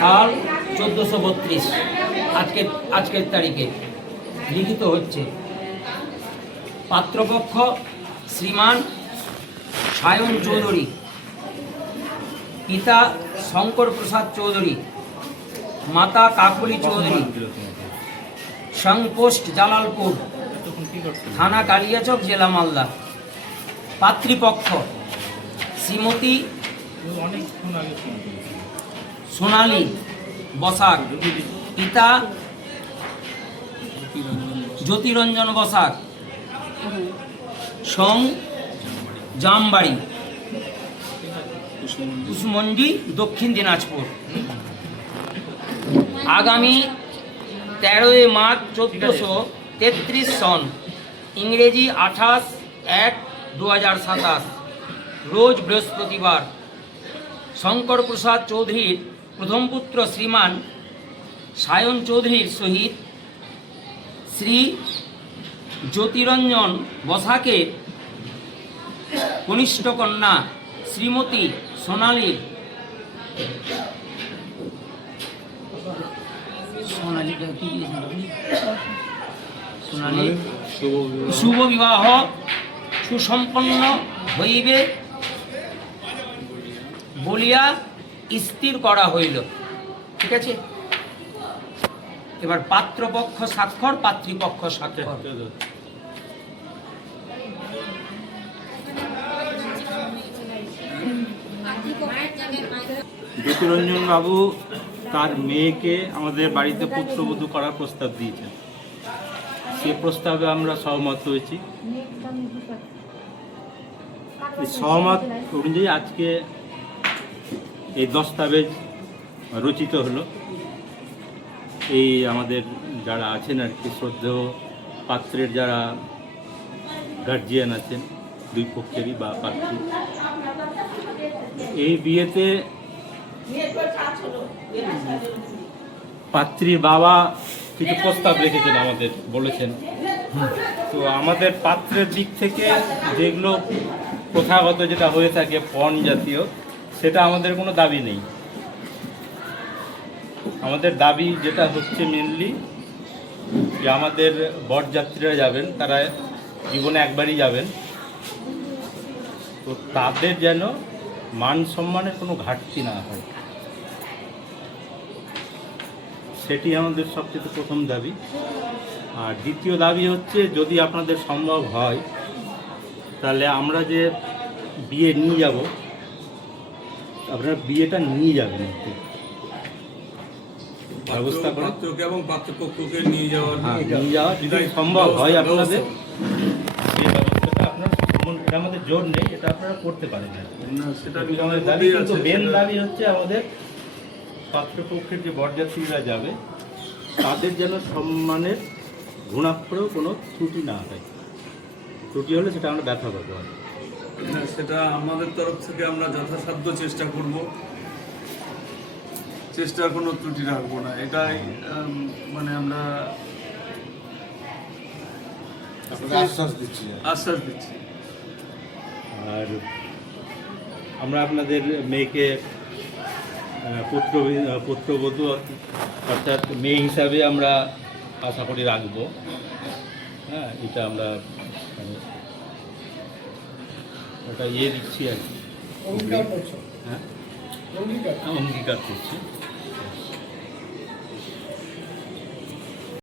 সাল 1432 আজকের তারিখে লিখিত হচ্ছে। পাত্রপক্ষ শ্রীমান সায়ন চৌধুরী, পিতা শঙ্কর প্রসাদ চৌধুরী, মাতা কাকলি চৌধুরী, সংপোস্ট জালালপুর, থানা কালিয়াচক, জেলা মালদা। পাত্রীপক্ষ শ্রীমতী সোনালী বসাক, পিতা জ্যোতিরঞ্জন বসাক, সং জামবাড়ি, কুশমন্ডি, দক্ষিণ দিনাজপুর। আগামী 13 মার্চ 1433 সন, ইংরেজি 28/1/2027 রোজ বৃহস্পতিবার, শঙ্কর প্রসাদ চৌধুরীর প্রথম পুত্র শ্রীমান সায়ন চৌধুরীর সহিত শ্রী জ্যোতিরঞ্জন বসাকের কনিষ্ঠ কন্যা শ্রীমতী সোনালী শুভ বিবাহ সুসম্পন্ন হইবে বলিয়া স্থির করা হইল। ঠিক আছে, এবার পাত্রপক্ষ স্বাক্ষর, পাত্রীপক্ষ স্বাক্ষর। জ্যোতিরঞ্জন বাবু তার মেয়েকে আমাদের বাড়িতে পুত্রবধূ করার প্রস্তাব দিয়েছেন। সে প্রস্তাবে আমরা সহমত হয়েছি। সহমত অনুযায়ী আজকে এই দস্তাবেজ রচিত হলো। এই আমাদের যারা আছেন আর কি, শ্রদ্ধেয় পাত্রের যারা গার্জিয়ান আছেন দুই পক্ষেরই বা পাত্রী, এই বিয়েতে পাত্রীর বাবা কিছু প্রস্তাব রেখেছেন, আমাদের বলেছেন। তো আমাদের পাত্রের দিক থেকে যেগুলো প্রথাগত যেটা হয়ে থাকে পণ জাতীয়, সেটা আমাদের কোনো দাবি নেই। আমাদের দাবি যেটা হচ্ছে মেনলি যে আমাদের বরযাত্রীরা যাবেন, তারা জীবনে একবারই যাবেন, তো তাদের যেন মান সম্মানের কোনো ঘাটতি না হয়, সেটি আমাদের সবচেয়ে প্রথম দাবি। আর দ্বিতীয় দাবি হচ্ছে, যদি আপনাদের সম্ভব হয় তাহলে আমরা যে বিয়ে নিয়ে যাব, আপনারা বিয়েটা নিয়ে যাবেন, ব্যবস্থা করে এবং পাত্রপক্ষকে নিয়ে যাওয়া যদি সম্ভব হয় আপনাদের, সেই ব্যবস্থাটা আপনার এটা আমাদের জোর নেই, এটা আপনারা করতে পারেন। সেটা আমাদের দাবি, কিন্তু মেন দাবি হচ্ছে আমাদের পাত্রপক্ষের যে বরযাত্রীরা যাবে তাদের যেন সম্মানের ঘুণাক্ষরেও কোনো ত্রুটি না হয়। ত্রুটি হলে সেটা আমরা ব্যথা পাবো। সেটা আমাদের তরফ থেকে আমরা যথাসাধ্য চেষ্টা করব, চেষ্টার কোনো ত্রুটি রাখবো না, এটাই মানে আমরা আশ্বাস দিচ্ছি। আর আমরা আপনাদের মেয়েকে পুত্রবধূ অর্থাৎ মেয়ে হিসাবে আমরা আশা করি রাখবো। হ্যাঁ, এটা আমরা ওটা দিচ্ছি আর কি, হ্যাঁ, অঙ্গীকার করছি।